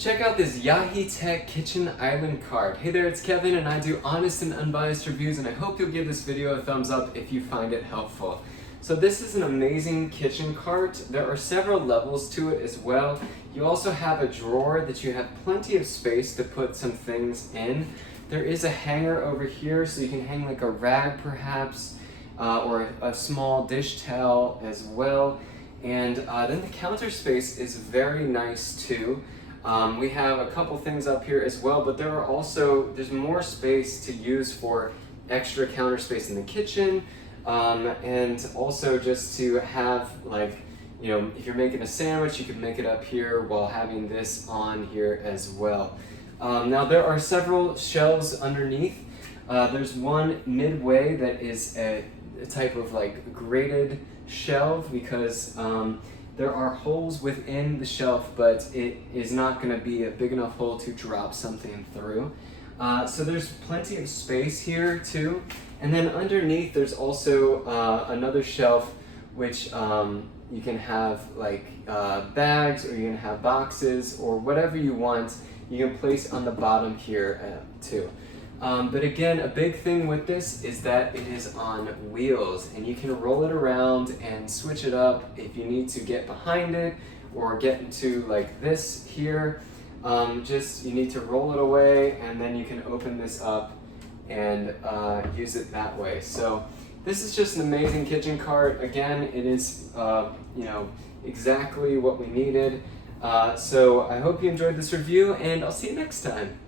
Check out this Yaheetech kitchen island cart. Hey there, it's Kevin and I do honest and unbiased reviews, and I hope you'll give this video a thumbs up if you find it helpful. So this is an amazing kitchen cart. There are several levels to it as well. You also have a drawer that you have plenty of space to put some things in. There is a hanger over here so you can hang like a rag perhaps, or a small dish towel as well. And then the counter space is very nice too. We have a couple things up here as well, but there's more space to use for extra counter space in the kitchen, and also just to have, like, you know, if you're making a sandwich, you can make it up here while having this on here as well. Now there are several shelves underneath. There's one midway that is a type of like graded shelf because there are holes within the shelf, but it is not going to be a big enough hole to drop something through. So there's plenty of space here too. And then underneath there's also another shelf which you can have like bags, or you can have boxes, or whatever you want you can place on the bottom here too. But again, a big thing with this is that it is on wheels, and you can roll it around and switch it up if you need to get behind it or get into like this here. You need to roll it away, and then you can open this up and use it that way. So this is just an amazing kitchen cart. Again, it is exactly what we needed. So I hope you enjoyed this review, and I'll see you next time.